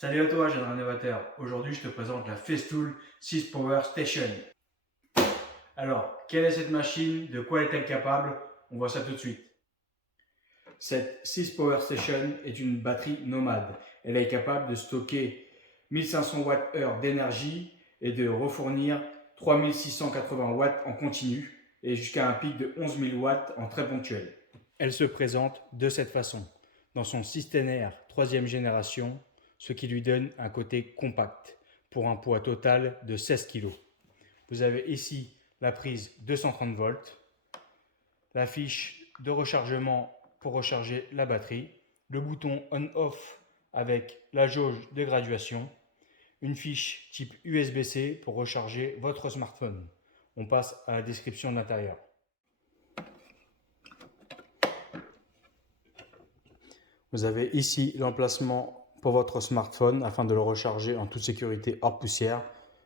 Salut à toi, jeune rénovateur. Aujourd'hui, je te présente la Festool 6 Power Station. Alors, quelle est cette machine? De quoi est-elle capable? On voit ça tout de suite. Cette 6 Power Station est une batterie nomade. Elle est capable de stocker 1500 Wh d'énergie et de refournir 3680 watts en continu et jusqu'à un pic de 11 000 watts en très ponctuel. Elle se présente de cette façon, dans son systénaire 3e génération, ce qui lui donne un côté compact pour un poids total de 16 kg. Vous avez ici la prise 230 volts, la fiche de rechargement pour recharger la batterie, le bouton on-off avec la jauge de graduation, une fiche type USB-C pour recharger votre smartphone. On passe à la description de l'intérieur. Vous avez ici l'emplacement pour votre smartphone afin de le recharger en toute sécurité hors poussière.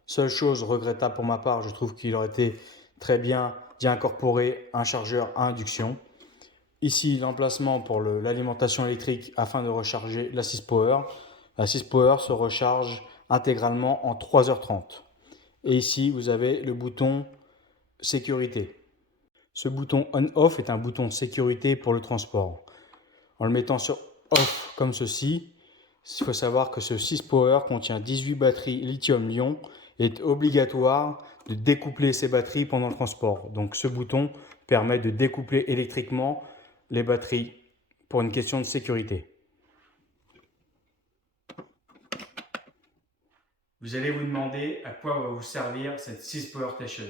Seule chose regrettable pour ma part, je trouve qu'il aurait été très bien d'y incorporer un chargeur à induction. Ici l'emplacement pour l'alimentation électrique afin de recharger la 6 Power. La 6 Power se recharge intégralement en 3h30. Et ici vous avez le bouton sécurité. Ce bouton on-off est un bouton sécurité pour le transport. En le mettant sur off comme ceci, il faut savoir que ce 6 Power contient 18 batteries lithium-ion et est obligatoire de découpler ces batteries pendant le transport. Donc ce bouton permet de découpler électriquement les batteries pour une question de sécurité. Vous allez vous demander à quoi va vous servir cette 6 Power Station.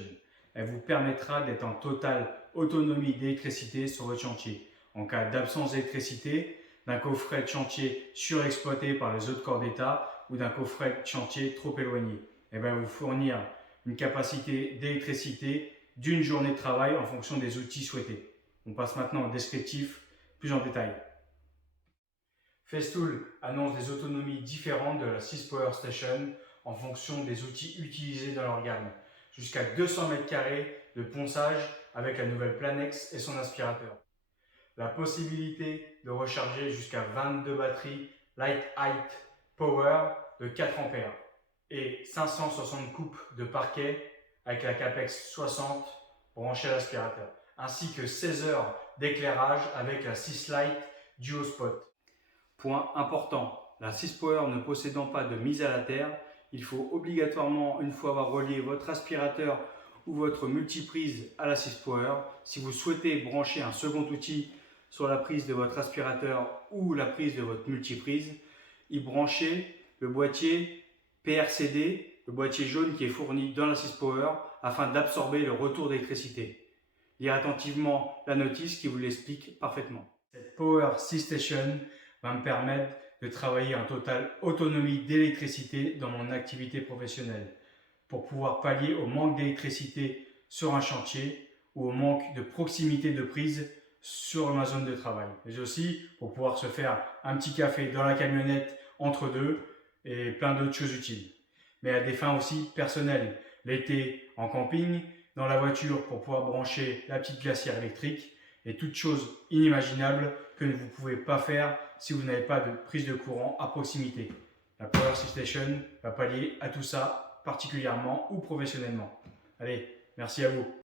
Elle vous permettra d'être en totale autonomie d'électricité sur votre chantier. En cas d'absence d'électricité, d'un coffret de chantier surexploité par les autres corps d'État ou d'un coffret de chantier trop éloigné. Elle va vous fournir une capacité d'électricité d'une journée de travail en fonction des outils souhaités. On passe maintenant au descriptif plus en détail. Festool annonce des autonomies différentes de la 6 Power Station en fonction des outils utilisés dans leur gamme. Jusqu'à 200 m² de ponçage avec la nouvelle Planex et son aspirateur. La possibilité de recharger jusqu'à 22 batteries Light Height Power de 4 A et 560 coupes de parquet avec la Capex 60 branchée à l'aspirateur, ainsi que 16 heures d'éclairage avec la 6 Light Duo Spot. Point important, la 6 Power ne possédant pas de mise à la terre, il faut obligatoirement, une fois avoir relié votre aspirateur ou votre multiprise à la 6 Power, si vous souhaitez brancher un second outil sur la prise de votre aspirateur ou la prise de votre multiprise, y brancher le boîtier PRCD, le boîtier jaune qui est fourni dans la 6 Power afin d'absorber le retour d'électricité. Lire attentivement la notice qui vous l'explique parfaitement. Cette Power 6 Station va me permettre de travailler en totale autonomie d'électricité dans mon activité professionnelle pour pouvoir pallier au manque d'électricité sur un chantier ou au manque de proximité de prise sur ma zone de travail. Mais aussi pour pouvoir se faire un petit café dans la camionnette entre deux et plein d'autres choses utiles. Mais à des fins aussi personnelles. L'été en camping, dans la voiture pour pouvoir brancher la petite glacière électrique et toutes choses inimaginables que vous ne pouvez pas faire si vous n'avez pas de prise de courant à proximité. La Power 6 Station va pallier à tout ça particulièrement ou professionnellement. Allez, merci à vous.